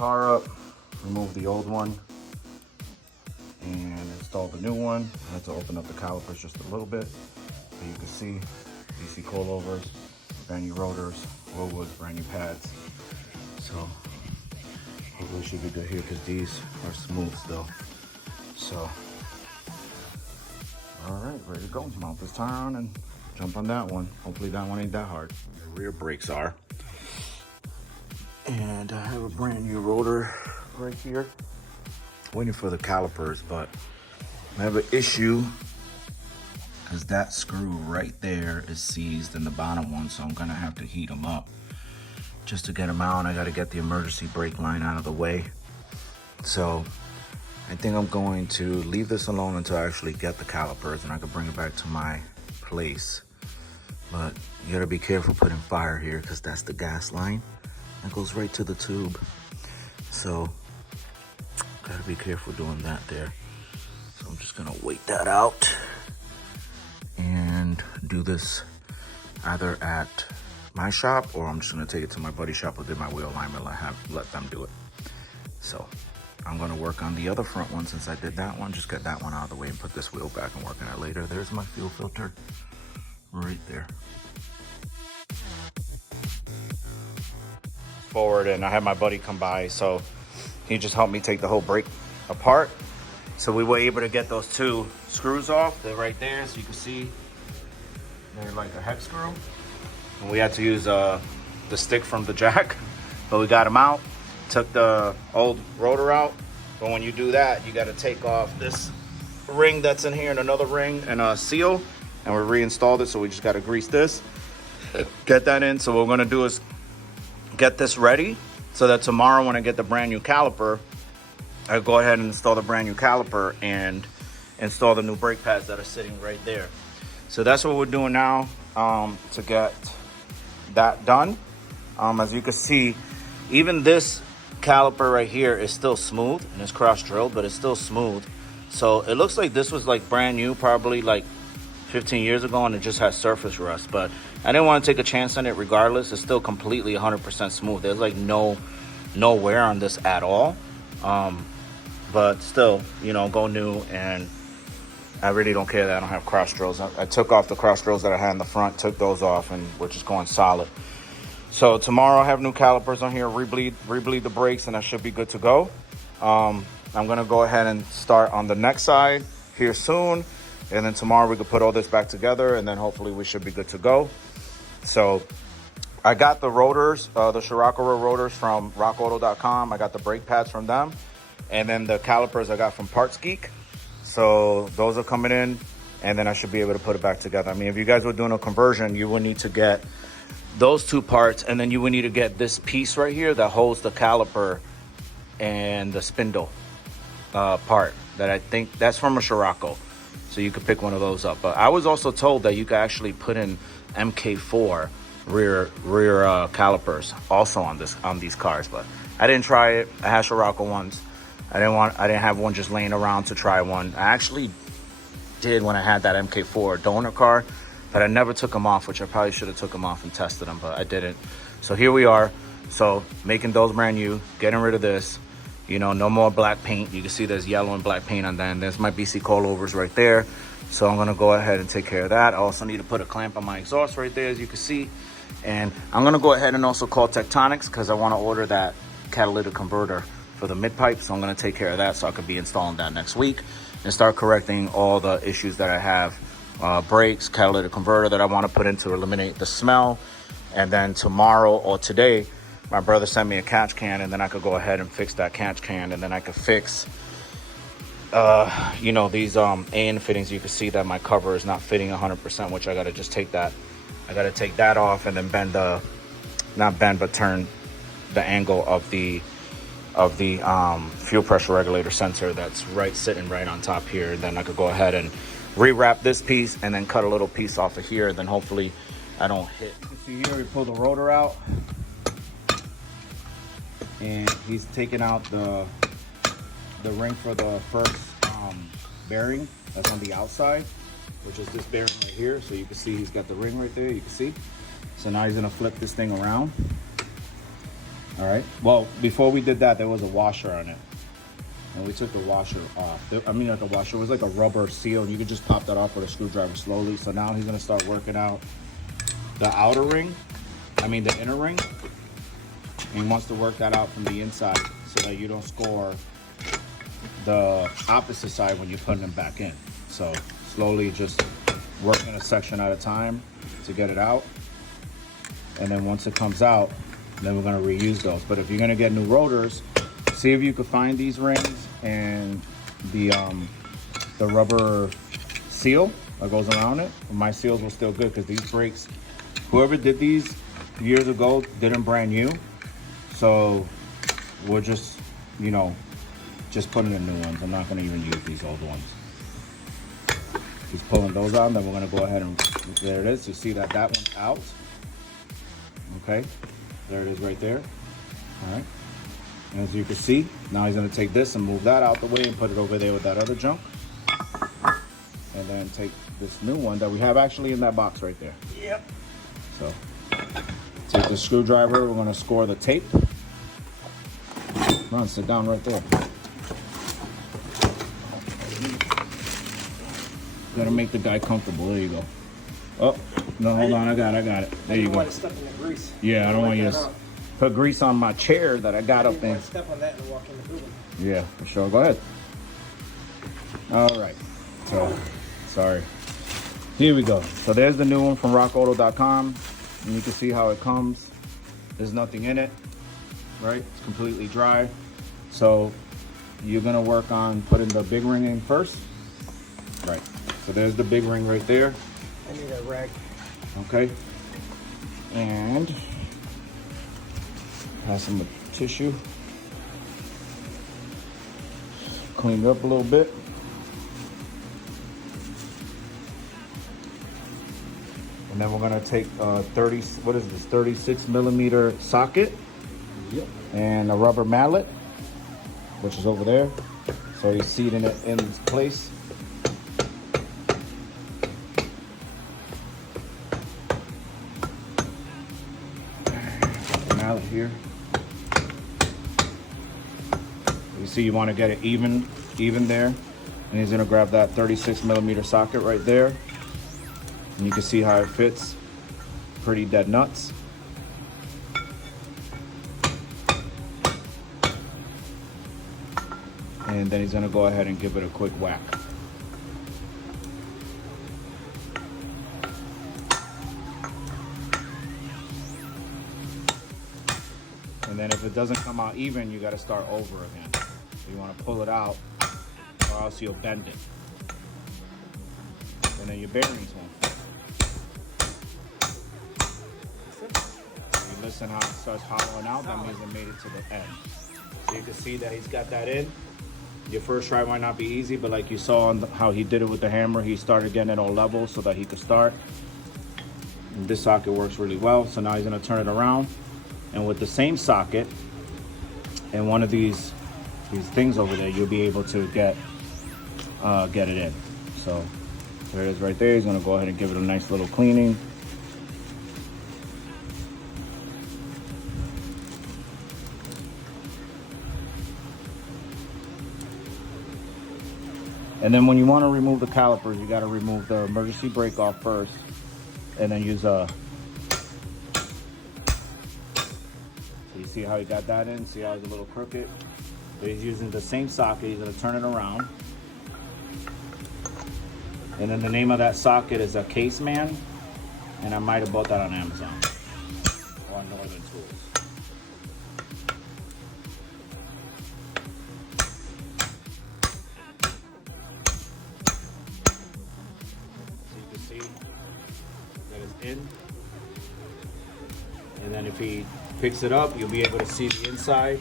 car up, remove the old one, and install the new one. I had to open up the calipers just a little bit, but you can see DC coilovers, brand new rotors, Wilwood, brand new pads. So hopefully should be good here because these are smooth still. So, all right, ready to go. Mount this tire on and jump on that one. Hopefully that one ain't that hard. The rear brakes are. And I have a brand new rotor right here. Waiting for the calipers, but I have an issue because that screw right there is seized in the bottom one, so I'm gonna have to heat them up. Just to get them out, I gotta get the emergency brake line out of the way. So I think I'm going to leave this alone until I actually get the calipers and I can bring it back to my place. But you gotta be careful putting fire here because that's the gas line that goes right to the tube. So gotta be careful doing that there. So I'm just gonna wait that out and do this either at my shop or I'm just gonna take it to my buddy's shop who did my wheel alignment, let them do it. So I'm gonna work on the other front one since I did that one, just get that one out of the way and put this wheel back and work on it later. There's my fuel filter right there. Forward, and I had my buddy come by, so he just helped me take the whole brake apart. So we were able to get those two screws off. They're right there, so you can see they're like a hex screw. And we had to use the stick from the jack, but we got them out. Took the old rotor out, but when you do that, you got to take off this ring that's in here and another ring and a seal, and we reinstalled it. So we just got to grease this, get that in. So what we're gonna do is get this ready so that tomorrow when I get the brand new caliper, I go ahead and install the brand new caliper and install the new brake pads that are sitting right there. So that's what we're doing now to get that done. As you can see, even this caliper right here is still smooth and it's cross drilled, but it's still smooth. So it looks like this was like brand new, probably like 15 years ago, and it just has surface rust, but I didn't want to take a chance on it regardless. It's still completely 100% smooth. There's like no wear on this at all. But still, you know, go new, and I really don't care that I don't have cross drills. I took off the cross drills that I had in the front, took those off, and we're just going solid. So tomorrow I have new calipers on here, rebleed the brakes, and I should be good to go. I'm gonna go ahead and start on the next side here soon. And then tomorrow we could put all this back together, and then hopefully we should be good to go. So I got the rotors, the Scirocco rotors from rockauto.com. I got the brake pads from them. And then the calipers I got from Parts Geek. So those are coming in, and then I should be able to put it back together. I mean, if you guys were doing a conversion, you would need to get those two parts, and then you would need to get this piece right here that holds the caliper and the spindle part that I think that's from a Scirocco. So you could pick one of those up. But I was also told that you could actually put in mk1 rear calipers also on these cars, but I didn't try it. I had Scirocco ones. I didn't have one just laying around to try one. I actually did when I had that mk1 donor car, but I never took them off, which I probably should have took them off and tested them, but I didn't. So here we are. So making those brand new, getting rid of this. You know, no more black paint. You can see there's yellow and black paint on that. And there's my BC coilovers right there. So I'm gonna go ahead and take care of that. I also need to put a clamp on my exhaust right there, as you can see. And I'm gonna go ahead and also call Tectonics because I wanna order that catalytic converter for the mid pipe. So I'm gonna take care of that so I could be installing that next week and start correcting all the issues that I have. Brakes, catalytic converter that I wanna put in to eliminate the smell. And then tomorrow or today, my brother sent me a catch can, and then I could go ahead and fix that catch can, and then I could fix, you know, these AN fittings. You can see that my cover is not fitting 100%, which I gotta just take that. I gotta take that off and then bend the, not bend, but turn the angle of the fuel pressure regulator sensor that's sitting right on top here. And then I could go ahead and rewrap this piece and then cut a little piece off of here. And then hopefully I don't hit. You see here, we pull the rotor out. And he's taking out the ring for the first bearing that's on the outside, which is this bearing right here. So you can see he's got the ring right there, you can see. So now he's gonna flip this thing around. All right. Well, before we did that, there was a washer on it. And we took the washer off. I mean, not the washer, it was like a rubber seal. You could just pop that off with a screwdriver slowly. So now he's gonna start working out the outer ring, the inner ring. And he wants to work that out from the inside so that you don't score the opposite side when you're putting them back in. So slowly just working a section at a time to get it out. And then once it comes out, then we're gonna reuse those. But if you're gonna get new rotors, see if you could find these rings and the rubber seal that goes around it. My seals were still good because these brakes, whoever did these years ago didn't brand new. So we're just, just putting in new ones. I'm not gonna even use these old ones. Just pulling those out, then we're gonna go ahead and, there it is. You see that one's out. Okay, there it is right there. All right, and as you can see, now he's gonna take this and move that out the way and put it over there with that other junk. And then take this new one that we have actually in that box right there. Yep. So, take the screwdriver, we're gonna score the tape. Come on, sit down right there. Gotta make the guy comfortable, there you go. Oh, no, hold on, I got it. There you go. Want to step in the grease. Yeah, I don't want you to put grease on my chair that I got up there. Step on that and walk in the building. Yeah, for sure. Go ahead. All right. So, sorry. Here we go. So there's the new one from rockauto.com. And you can see how it comes. There's nothing in it, right? It's completely dry. So you're gonna work on putting the big ring in first. Right. So there's the big ring right there. I need a rag. Okay. And pass some tissue. Clean it up a little bit. And then we're gonna take 36 millimeter socket. Yep. And a rubber mallet, which is over there. So you're seating it in place. Mallet here. You see, you want to get it even there. And he's gonna grab that 36 millimeter socket right there. And you can see how it fits. Pretty dead nuts. And then he's gonna go ahead and give it a quick whack. And then if it doesn't come out even, you gotta start over again. So you wanna pull it out or else you'll bend it. And then your bearings won't fit. You listen how it starts hollowing out, that means it made it to the end. So you can see that he's got that in. Your first try might not be easy, but like you saw on how he did it with the hammer, he started getting it all level so that he could start. And this socket works really well. So now he's gonna turn it around. And with the same socket and one of these things over there, you'll be able to get it in. So there it is right there. He's gonna go ahead and give it a nice little cleaning. And then when you want to remove the calipers, you got to remove the emergency brake off first, and then use a. So you see how he got that in? See how it's a little crooked? So he's using the same socket. He's going to turn it around. And then the name of that socket is a Case Man, and I might have bought that on Amazon or on Northern Tools. In. And then if he picks it up, you'll be able to see the inside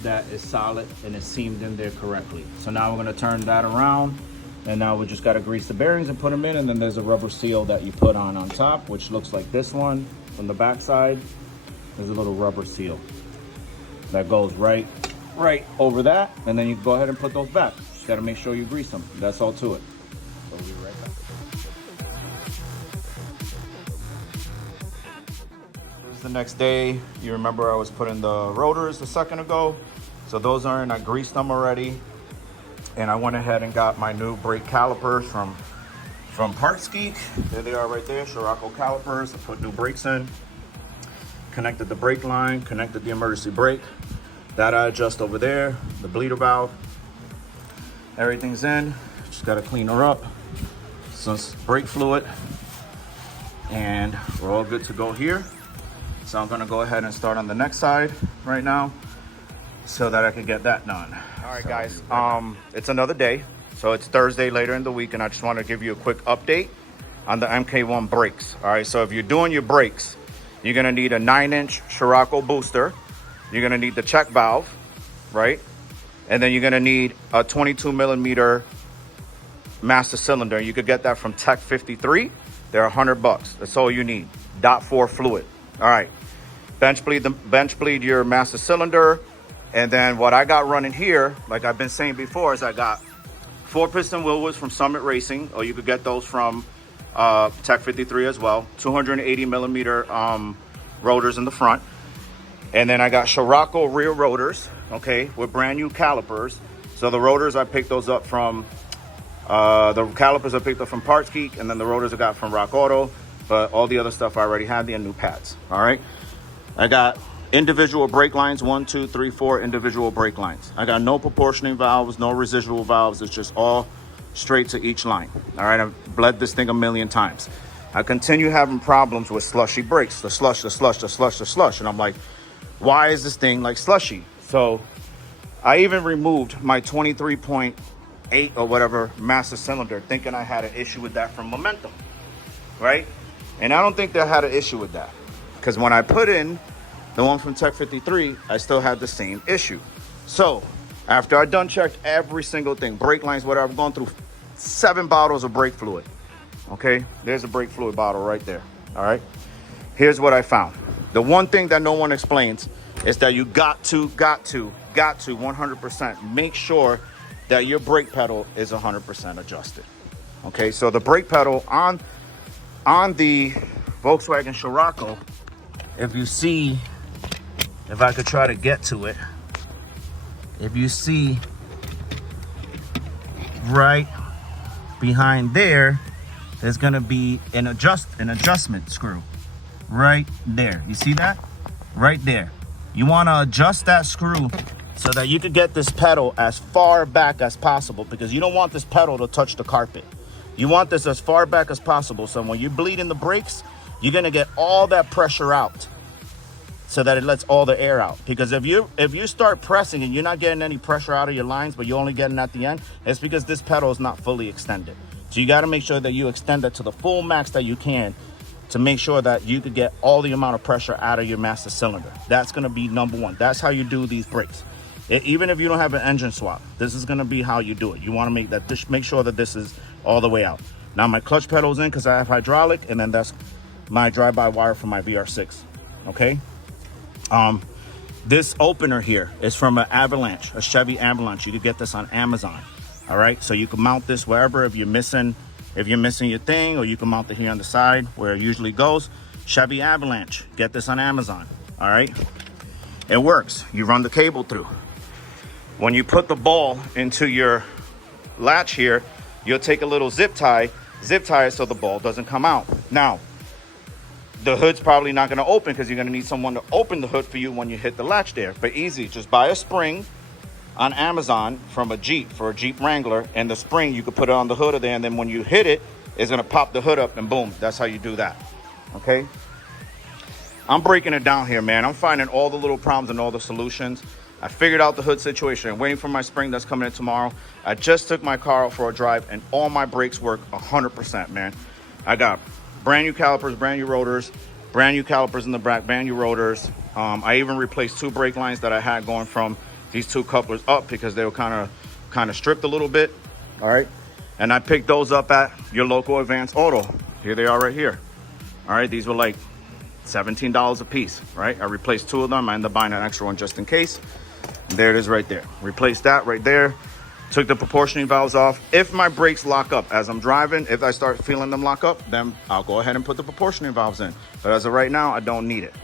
that is solid and is seamed in there correctly. So now we're going to turn that around, and now we just got to grease the bearings and put them in. And then there's a rubber seal that you put on top, which looks like this one from the back side. There's a little rubber seal that goes right over that, and then you go ahead and put those back. Just got to make sure you grease them. That's all to it. So we'll be right back. It's the next day. You remember I was putting the rotors a second ago. So those are in, I greased them already. And I went ahead and got my new brake calipers from Parts Geek. There they are right there, Scirocco calipers. I put new brakes in. Connected the brake line, connected the emergency brake. That I adjust over there, the bleeder valve. Everything's in. Just gotta clean her up. Some brake fluid. And we're all good to go here. So I'm gonna go ahead and start on the next side right now so that I can get that done. All right, guys, it's another day. So it's Thursday later in the week, and I just want to give you a quick update on the mk1 brakes. All right, so if you're doing your brakes, you're gonna need a 9-inch Scirocco booster. You're gonna need the check valve, right? And then you're gonna need a 22 millimeter master cylinder. You could get that from Texh 53. They're $100. That's all you need. .4 fluid. All right, bench bleed your master cylinder. And then what I got running here, like I've been saying before, is I got 4-piston Wilwoods from Summit Racing, or you could get those from Texh 53 as well. 280 millimeter rotors in the front. And then I got Scirocco rear rotors, okay, with brand new calipers. So the rotors, I picked those up from, the calipers I picked up from Parts Geek, and then the rotors I got from Rock Auto. But all the other stuff I already had, and new pads, all right? I got individual brake lines, 1, 2, 3, 4 individual brake lines. I got no proportioning valves, no residual valves. It's just all straight to each line. All right, I've bled this thing a million times. I continue having problems with slushy brakes, the slush. And I'm like, why is this thing like slushy? So I even removed my 23.8 or whatever master cylinder, thinking I had an issue with that from Momentum, right? And I don't think they had an issue with that, because when I put in the one from Texh 53, I still had the same issue. So after I done checked every single thing, brake lines, whatever, I've gone through 7 bottles of brake fluid. Okay, there's a brake fluid bottle right there. All right, here's what I found. The one thing that no one explains is that you got to 100% make sure that your brake pedal is 100% adjusted. Okay, so the brake pedal on the Volkswagen Scirocco, if you see, if I could try to get to it, if you see right behind there, there's gonna be an adjustment screw right there. You see that? Right there. You wanna adjust that screw so that you could get this pedal as far back as possible, because you don't want this pedal to touch the carpet. You want this as far back as possible, so when you bleed in the brakes, you're gonna get all that pressure out, so that it lets all the air out. Because if you start pressing and you're not getting any pressure out of your lines, but you're only getting at the end, it's because this pedal is not fully extended. So you gotta make sure that you extend it to the full max that you can, to make sure that you could get all the amount of pressure out of your master cylinder. That's gonna be number one. That's how you do these brakes. Even if you don't have an engine swap, this is gonna be how you do it. You wanna make sure that this is all the way out. Now my clutch pedal's in because I have hydraulic, and then that's my drive-by wire for my VR6, okay? This opener here is from an Avalanche, a Chevy Avalanche. You could get this on Amazon, all right? So you can mount this wherever if you're missing your thing, or you can mount it here on the side where it usually goes. Chevy Avalanche, get this on Amazon, all right? It works. You run the cable through. When you put the ball into your latch here, you'll take a little zip tie so the ball doesn't come out. Now, the hood's probably not going to open because you're going to need someone to open the hood for you when you hit the latch there. But easy, just buy a spring on Amazon from a Jeep, for a Jeep Wrangler, and the spring, you could put it on the hood of there, and then when you hit it, it's going to pop the hood up, and boom, that's how you do that, okay? I'm breaking it down here, man. I'm finding all the little problems and all the solutions. I figured out the hood situation. I'm waiting for my spring that's coming in tomorrow. I just took my car out for a drive, and all my brakes work 100%, man. I got brand new calipers, brand new rotors, brand new calipers in the back, brand new rotors. I even replaced 2 brake lines that I had going from these 2 couplers up because they were kind of stripped a little bit, all right? And I picked those up at your local Advanced Auto. Here they are right here, all right? These were like $17 a piece, right? I replaced 2 of them. I ended up buying an extra one just in case. And there it is right there. Replaced that right there. Took the proportioning valves off. If my brakes lock up as I'm driving, if I start feeling them lock up, then I'll go ahead and put the proportioning valves in. But as of right now, I don't need it.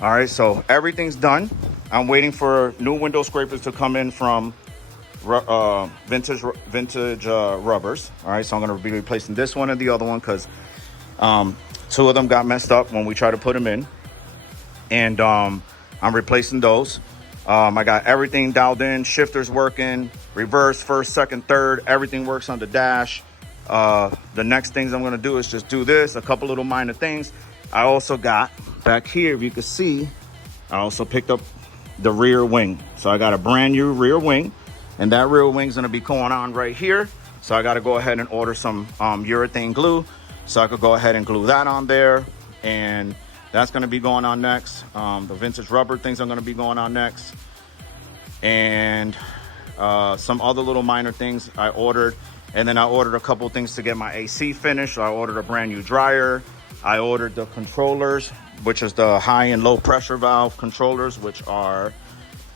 All right, so everything's done. I'm waiting for new window scrapers to come in from vintage rubbers. All right, so I'm gonna be replacing this one and the other one because two of them got messed up when we tried to put them in, and I'm replacing those. I got everything dialed in, shifters working, reverse, first, second, third, everything works on the dash. The next things I'm gonna do is just do this, a couple little minor things. I also got back here, if you can see, I also picked up the rear wing. So I got a brand new rear wing, and that rear wing's gonna be going on right here. So I gotta go ahead and order some urethane glue so I could go ahead and glue that on there. And that's gonna be going on next. The vintage rubber things are gonna be going on next. And some other little minor things I ordered. And then I ordered a couple things to get my AC finished. So I ordered a brand new dryer. I ordered the controllers, which is the high and low pressure valve controllers, which are,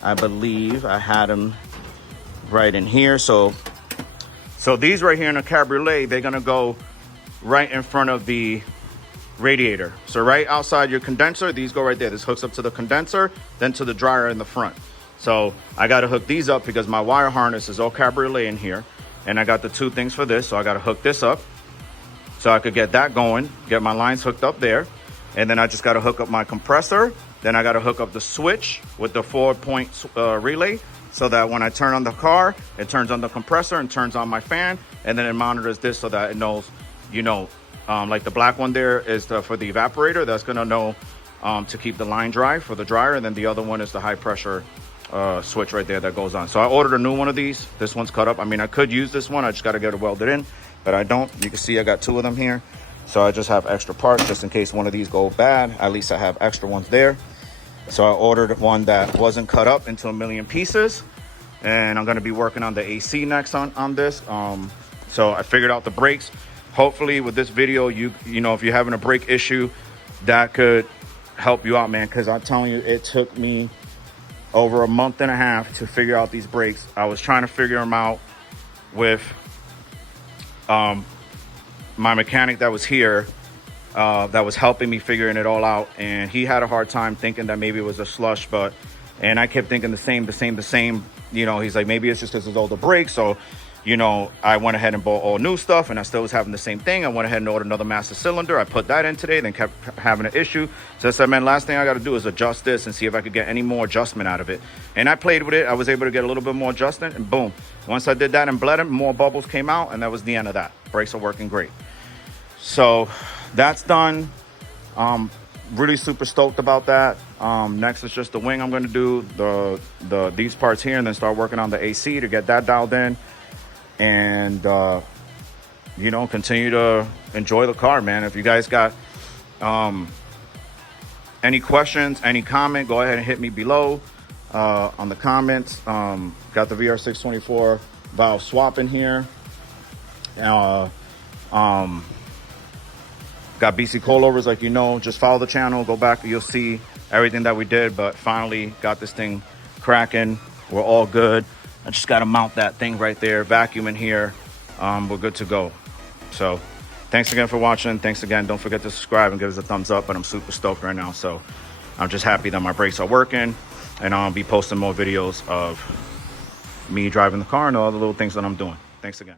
I believe I had them right in here. So these right here in a cabriolet, they're gonna go right in front of the radiator. So right outside your condenser, these go right there. This hooks up to the condenser, then to the dryer in the front. So I gotta hook these up because my wire harness is all cabriolet in here. And I got the two things for this, so I gotta hook this up so I could get that going, get my lines hooked up there. And then I just gotta hook up my compressor. Then I gotta hook up the switch with the 4-point relay so that when I turn on the car, it turns on the compressor and turns on my fan. And then it monitors this so that it knows, you know, like the black one there is for the evaporator. That's gonna know to keep the line dry for the dryer. And then the other one is the high pressure switch right there that goes on. So I ordered a new one of these. This one's cut up. I mean, I could use this one. I just got to get it welded in, but I don't. You can see I got two of them here. So I just have extra parts just in case one of these go bad. At least I have extra ones there. So I ordered one that wasn't cut up into a million pieces. And I'm going to be working on the AC next on this. So I figured out the brakes. Hopefully with this video, you know, if you're having a brake issue, that could help you out, man. Because I'm telling you, it took me over a month and a half to figure out these brakes. I was trying to figure them out with my mechanic that was here, that was helping me figuring it all out, and he had a hard time thinking that maybe it was a slush, and I kept thinking the same. You know, he's like, maybe it's just because it's all the brakes. So, you know, I went ahead and bought all new stuff, and I still was having the same thing. I went ahead and ordered another master cylinder. I put that in today, then kept having an issue. So I said, man, last thing I got to do is adjust this and see if I could get any more adjustment out of it. And I played with it. I was able to get a little bit more adjustment, and boom. Once I did that and bled it, more bubbles came out, and that was the end of that. Brakes are working great. So that's done. Really super stoked about that. Next is just the wing. I'm going to do these parts here and then start working on the AC to get that dialed in. And you know, continue to enjoy the car, man. If you guys got any questions, any comment, go ahead and hit me below on the comments. Got the VR6 24 valve swap in here. Got BC coilovers, like, you know. Just follow the channel, go back, you'll see everything that we did. But finally got this thing cracking. We're all good. I just got to mount that thing right there, vacuum in here. We're good to go. So thanks again for watching. Thanks again. Don't forget to subscribe and give us a thumbs up. But I'm super stoked right now. So I'm just happy that my brakes are working, and I'll be posting more videos of me driving the car and all the little things that I'm doing. Thanks again.